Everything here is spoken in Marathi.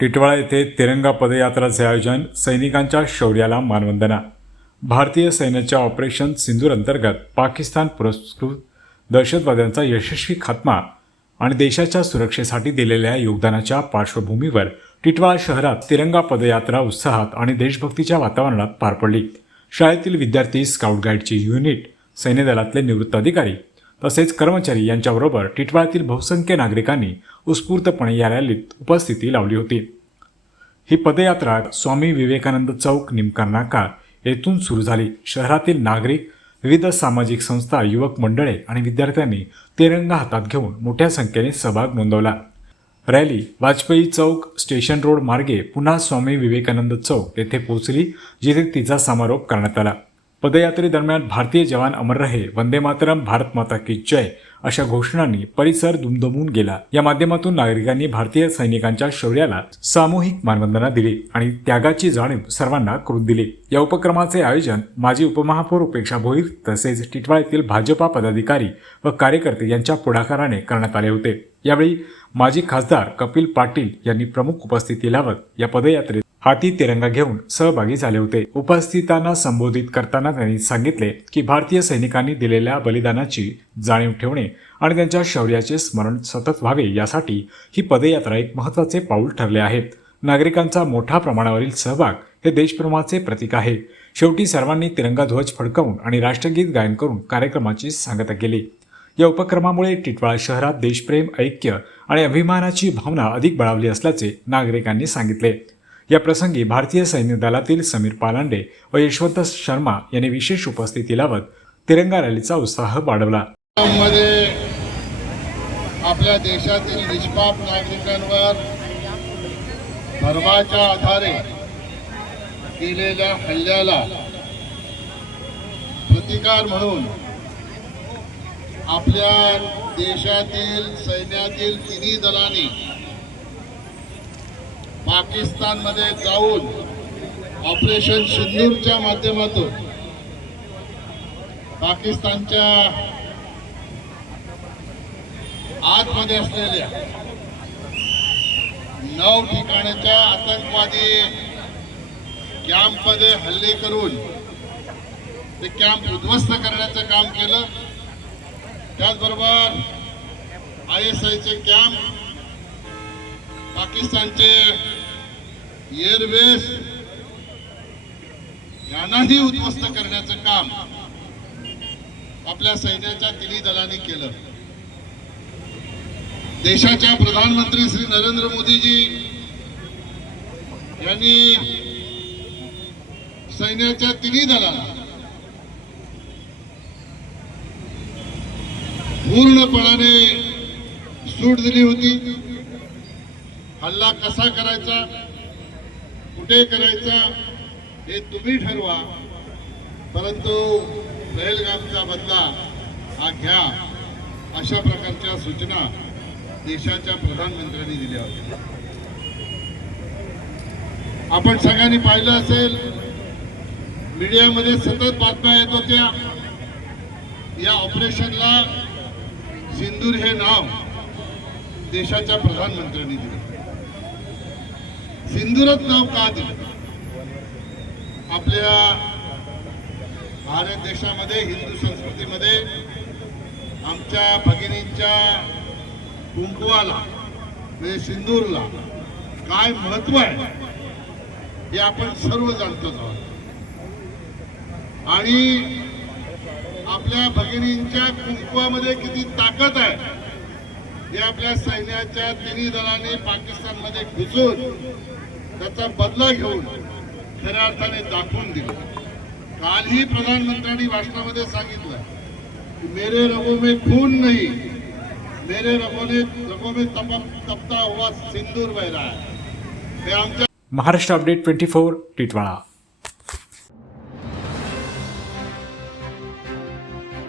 टिटवाळा येथे तिरंगा पदयात्राचे आयोजन सैनिकांच्या शौर्याला मानवंदना. भारतीय सैन्याच्या ऑपरेशन सिंदूर अंतर्गत पाकिस्तान पुरस्कृत दहशतवाद्यांचा यशस्वी खात्मा आणि देशाच्या सुरक्षेसाठी दिलेल्या योगदानाच्या पार्श्वभूमीवर टिटवाळा शहरात तिरंगा पदयात्रा उत्साहात आणि देशभक्तीच्या वातावरणात पार पडली. शाळेतील विद्यार्थी स्काउट गाईडची युनिट सैन्यदलातले निवृत्त अधिकारी तसेच कर्मचारी यांच्याबरोबर टिटवाळ्यातील बहुसंख्य नागरिकांनी उत्स्फूर्तपणे या रॅलीत उपस्थिती लावली होती. ही पदयात्रा स्वामी विवेकानंद चौक निमकर नाका येथून सुरू झाली. शहरातील नागरिक विविध सामाजिक संस्था युवक मंडळे आणि विद्यार्थ्यांनी तिरंगा हातात घेऊन मोठ्या संख्येने सहभाग नोंदवला. रॅली वाजपेयी चौक स्टेशन रोड मार्गे पुन्हा स्वामी विवेकानंद चौक येथे पोहोचली जिथे तिचा समारोप करण्यात आला. पदयात्रेदरम्यान भारतीय जवान अमर रहे वंदे मातरम भारत माता की जय अशा घोषणांनी परिसर दुमदुमून गेला. या माध्यमातून नागरिकांनी भारतीय सैनिकांच्या शौर्याला सामूहिक मानवंदना दिली आणि त्यागाची जाणीव सर्वांना करून दिली. या उपक्रमाचे आयोजन माजी उपमहापौर उपेक्षा भोईर तसेच टिटवाळ्यातील भाजपा पदाधिकारी व कार्यकर्ते यांच्या पुढाकाराने करण्यात आले होते. यावेळी माजी खासदार कपिल पाटील यांनी प्रमुख उपस्थिती लावत या पदयात्रेत हाती तिरंगा घेऊन सहभागी झाले होते. उपस्थितांना संबोधित करताना त्यांनी सांगितले की भारतीय सैनिकांनी दिलेल्या बलिदानाची जाणीव ठेवणे आणि त्यांच्या शौर्याचे स्मरण सतत व्हावे यासाठी ही पदयात्रा एक महत्त्वाचे पाऊल ठरले आहेत. नागरिकांचा मोठ्या प्रमाणावरील सहभाग हे देशप्रेमाचे प्रतीक आहे. शेवटी सर्वांनी तिरंगा ध्वज फडकवून आणि राष्ट्रगीत गायन करून कार्यक्रमाची सांगता केली. या उपक्रमामुळे टिटवाळा शहरात देशप्रेम ऐक्य आणि अभिमानाची भावना अधिक बळावली असल्याचे नागरिकांनी सांगितले. या प्रसंगी भारतीय सैन्य दलातील समीर पालांडे व यशवंत शर्मा यांनी विशेष उपस्थिती लावत तिरंगा रॅलीचा उत्साह वाढवला. आपल्या देशातील निष्पाप नागरिकांवर धर्माच्या आधारे केलेल्या हल्ल्याला प्रतिकार म्हणून आपल्या देशातील सैन्यातील तिन्ही दलांनी पाकिस्तानमध्ये जाऊन ऑपरेशन सिंधूरच्या माध्यमातून पाकिस्तानच्या आतमध्ये असलेल्या नऊ ठिकाणच्या आतंकवादी कॅम्पमध्ये हल्ले करून ते कॅम्प उद्ध्वस्त करण्याचं काम केलं. त्याचबरोबर आय एस आयचे कॅम्प पाकिस्तानचे एअरवेज यांनाही उद्ध्वस्त करण्याचं काम आपल्या सैन्याच्या तिन्ही दलांनी केलं. देशाच्या प्रधानमंत्री श्री नरेंद्र मोदीजी यांनी सैन्याच्या तिन्ही दलाला पूर्णपणाने सूट दिली होती. हल्ला कसा करायचा? कुठे करायचा? हे तुम्ही ठरवा. परंतु पहलगामचा बदला हा घ्या. अशा प्रकारच्या सूचना देशाच्या प्रधानमंत्र्यांनी दिल्या होत्या. आपण सगळ्यांनी पाहिलं असेल मीडियामध्ये सतत बातम्या येत होत्या. या ऑपरेशनला सिंदूर हे नाव देशाच्या प्रधानमंत्र्यांनी दिलं. सिंदूरच नाव का दिलं आपल्या भारत देशामध्ये हिंदू संस्कृतीमध्ये आमच्या भगिनींच्या कुंकवाला म्हणजे सिंदूरला काय महत्त्व आहे हे आपण सर्व जाणतो आहोत. आणि आपल्या भगिनींच्या कुंकुवामध्ये किती ताकद आहे हे आपल्या सैन्याच्या तिन्ही दलांनी पाकिस्तानमध्ये घुसून त्याचा बदला घेऊन खऱ्या अर्थाने दाखवून दिलं. कालही प्रधानमंत्र्यांनी भाषणामध्ये सांगितलं की मेरे रगों में खून नाही मेरे रगों ने रगों में तप तपता हुआ सिंदूर बह रहा है. हे आमच्या Maharashtra update twenty four Titwala.